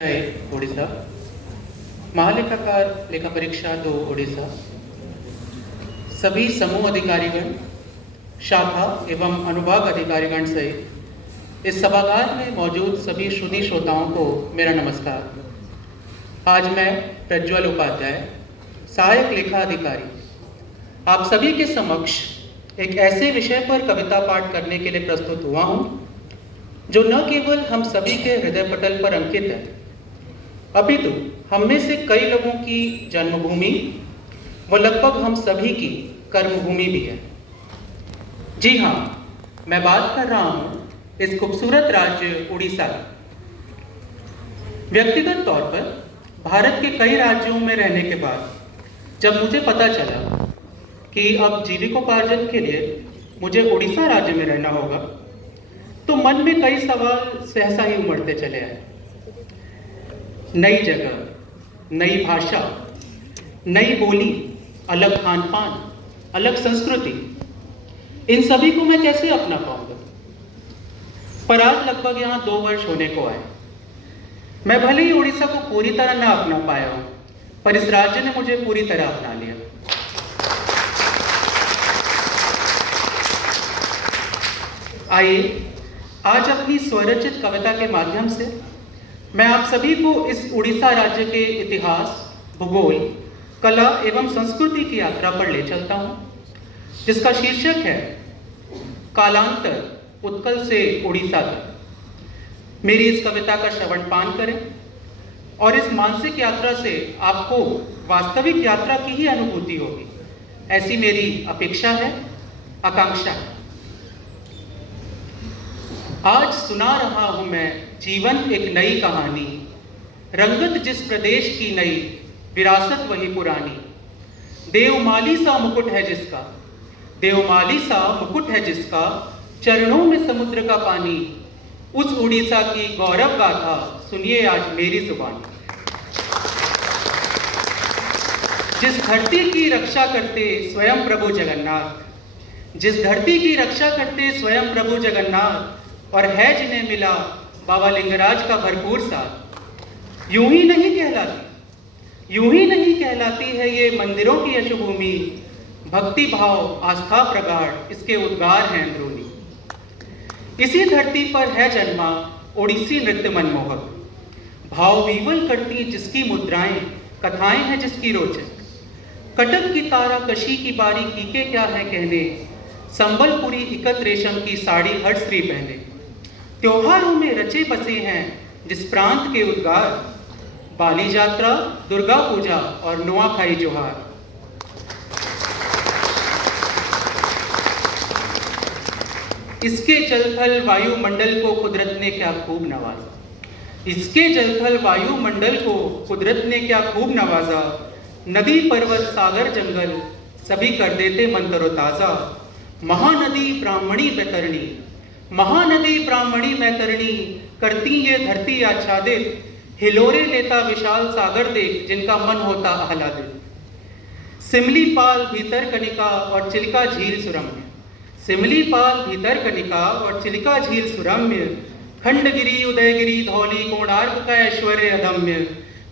ओडिशा महालेखाकार लेखा परीक्षा 2 ओडिशा सभी समूह अधिकारीगण, शाखा एवं अनुभाग अधिकारीगण सहित इस सभागार में मौजूद सभी श्रुति श्रोताओं को मेरा नमस्कार। आज मैं प्रज्वल उपाध्याय, सहायक लेखा अधिकारी, आप सभी के समक्ष एक ऐसे विषय पर कविता पाठ करने के लिए प्रस्तुत हुआ हूं जो न केवल हम सभी के हृदय पटल पर अंकित है, अपितु हम में से कई लोगों की जन्मभूमि व लगभग हम सभी की कर्मभूमि भी है। जी हाँ, मैं बात कर रहा हूं इस खूबसूरत राज्य उड़ीसा की। व्यक्तिगत तौर पर भारत के कई राज्यों में रहने के बाद जब मुझे पता चला कि अब जीविकोपार्जन के लिए मुझे उड़ीसा राज्य में रहना होगा, तो मन में कई सवाल सहसा ही उमड़ते चले आए। नई जगह, नई भाषा, नई बोली, अलग खान पान, अलग संस्कृति, इन सभी को मैं कैसे अपना पाऊंगा? पर आज लगभग यहाँ 2 वर्ष होने को आए। मैं भले ही उड़ीसा को पूरी तरह ना अपना पाया हूं, पर इस राज्य ने मुझे पूरी तरह अपना लिया। आइए आज अपनी स्वरचित कविता के माध्यम से मैं आप सभी को इस उड़ीसा राज्य के इतिहास, भूगोल, कला एवं संस्कृति की यात्रा पर ले चलता हूं, जिसका शीर्षक है कालांतर उत्कल से उड़ीसा तक। मेरी इस कविता का श्रवण पान करें और इस मानसिक यात्रा से आपको वास्तविक यात्रा की ही अनुभूति होगी, ऐसी मेरी अपेक्षा है, आकांक्षा है। आज सुना रहा हूं मैं जीवन एक नई कहानी, रंगत जिस प्रदेश की नई, विरासत वही पुरानी। देवमाली सा मुकुट है जिसका, देवमाली सा मुकुट है जिसका, चरणों में समुद्र का पानी। उस उड़ीसा की गौरव गाथा सुनिए आज मेरी जुबान। जिस धरती की रक्षा करते स्वयं प्रभु जगन्नाथ, जिस धरती की रक्षा करते स्वयं प्रभु जगन्नाथ, और है जिन्हें मिला बाबा लिंगराज का भरपूर साथ। यूं ही नहीं कहलाती, यूं ही नहीं कहलाती है ये मंदिरों की यशोभूमि। भक्ति भाव आस्था प्रगाढ़ इसके उद्गार हैं अंदरूनी। इसी धरती पर है जन्मा ओडिसी नृत्य मनमोहक। भाव विवल करती जिसकी मुद्राएं, कथाएं हैं जिसकी रोचक। कटक की तारा कशी की बारीकी के क्या है कहने, संबलपुरी इकत रेशम की साड़ी हर स्त्री पहने। त्योहारों में रचे बसे हैं जिस प्रांत के उद्गार, बाली यात्रा, दुर्गा पूजा और नुआखाई जोहार। इसके जलथल वायुमंडल को कुदरत ने क्या खूब नवाजा, इसके जलथल वायुमंडल को कुदरत ने क्या खूब नवाजा। नदी पर्वत सागर जंगल सभी कर देते मन तरोताजा। महानदी ब्राह्मणी बैतरणी, महानदी ब्राह्मणी मैतरणी, करती ये धरती आच्छादित। हिलोरे लेता विशाल सागर देख जिनका मन होता आह्लादित। सिमली पाल भीतर कनिका और चिलिका झील सुरम्य, सिमली पाल भीतर कनिका और चिलिका झील सुरम्य। खंडगिरी उदयगिरी धौली कोणार्क का ऐश्वर्य अदम्य।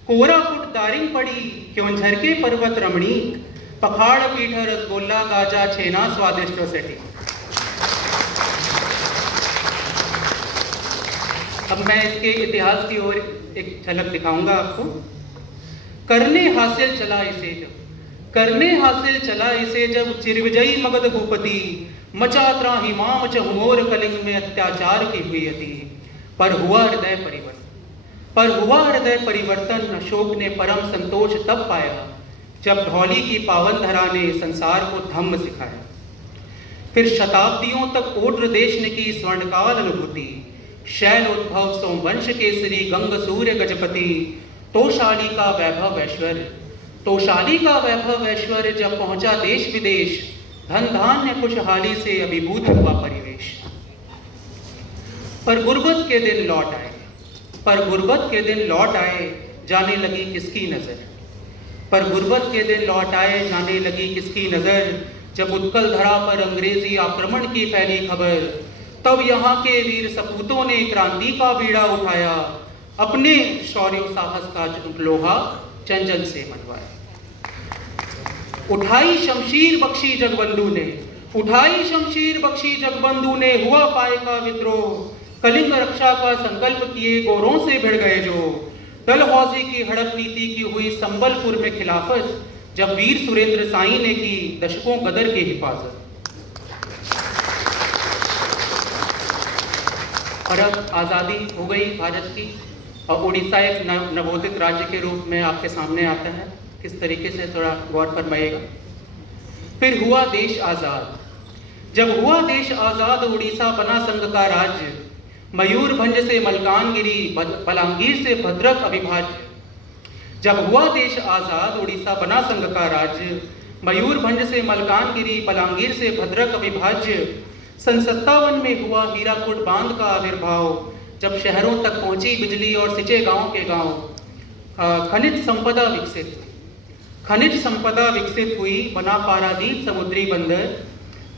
कोरापुट दारिंग पड़ी क्यों झरके पर्वत रमणीक। पखाड़ पीठ रसगुल्ला गाजा छेना स्वादिष्ट सेठी। अब मैं इसके इतिहास की ओर एक झलक दिखाऊंगा आपको। करने हासिल चला इसे जब, करने हासिल चला इसे जब, चिरविजयी मगध भूपति। मचा त्राहि माम चहुओर कलिंग में अत्याचार की हुई अति। पर हुआ हृदय परिवर्तन, पर हुआ हृदय परिवर्तन। अशोक ने परम संतोष तब पाया जब धौली की पावन धरा ने संसार को धम्म सिखाया। फिर शताब्दियों तक ओड्र देश ने की स्वर्णकाल अनुभूति। शैल उद्भव सोमवंश केसरी गंग सूर्य गजपति। तोशाली का वैभव ऐश्वर्य, तोशाली का वैभव ऐश्वर्य जब पहुंचा देश विदेश। धन धान्य खुशहाली से अभिभूत हुआ परिवेश। पर गुर्बत के दिन लौट आए, पर गुर्बत के दिन लौट आए, जाने लगी किसकी नजर। पर गुर्बत के दिन लौट आए, जाने लगी किसकी नजर। जब उत्कल धरा पर अंग्रेजी आक्रमण की फैली खबर, तब यहाँ के वीर सपूतों ने क्रांति का बीड़ा उठाया। अपने शौर्य साहस का लोहा चंचल से मनवाया। उठाई शमशीर बख्शी जगबंधु ने, उठाई शमशीर बख्शी जगबंधु ने, हुआ पाए का विद्रोह, कलिंग रक्षा का संकल्प किए गोरों से भिड़ गए जो, डलहौजी की हड़प नीति की हुई संबलपुर में खिलाफत, जब वीर सुरेंद्र साई ने की दशकों गदर की हिफाजत। और अब आज़ादी हो गई भारत की और उड़ीसा एक नवोदित राज्य के रूप में आपके सामने आता है। किस तरीके से, थोड़ा गौर फरमाइएगा। फिर हुआ देश आज़ाद। जब हुआ देश आज़ाद, उड़ीसा बना संघ का राज्य, मयूरभंज से मलकानगिरी, बलांगीर से भद्रक अविभाज्य। जब हुआ देश आज़ाद, उड़ीसा बना संघ का राज्य, मयूरभंज से मलकानगिरी, बलांगीर से भद्रक अविभाज्य। सन 57 में हुआ हीराकुड बांध का आविर्भाव, जब शहरों तक पहुंची बिजली और सिंचे गांव के गांव। खनिज संपदा विकसित हुई, खनिज संपदा विकसित हुई, बना पारादीप समुद्री बंदर।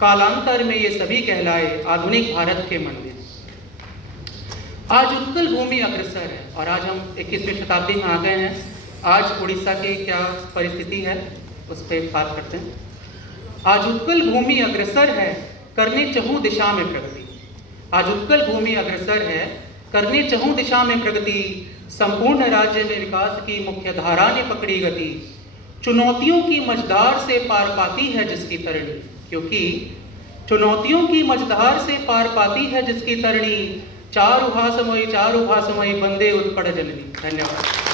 कालांतर में ये सभी कहलाए आधुनिक भारत के मंदिर। आज उत्कल भूमि अग्रसर है और आज हम 21वीं शताब्दी में आ गए हैं। आज उड़ीसा की क्या परिस्थिति है उस पर बात करते हैं। आज उत्कल भूमि अग्रसर है, करने चहु दिशा में प्रगति। आज उत्कल भूमि अग्रसर है, करने चहु दिशा में प्रगति। संपूर्ण राज्य में विकास की मुख्य धारा ने पकड़ी गति। चुनौतियों की मझधार से पार पाती है जिसकी तरणी, क्योंकि चुनौतियों की मझधार से पार पाती है जिसकी तरणी। चारु भाषमयी बंदे उत्कड़ जननी। धन्यवाद।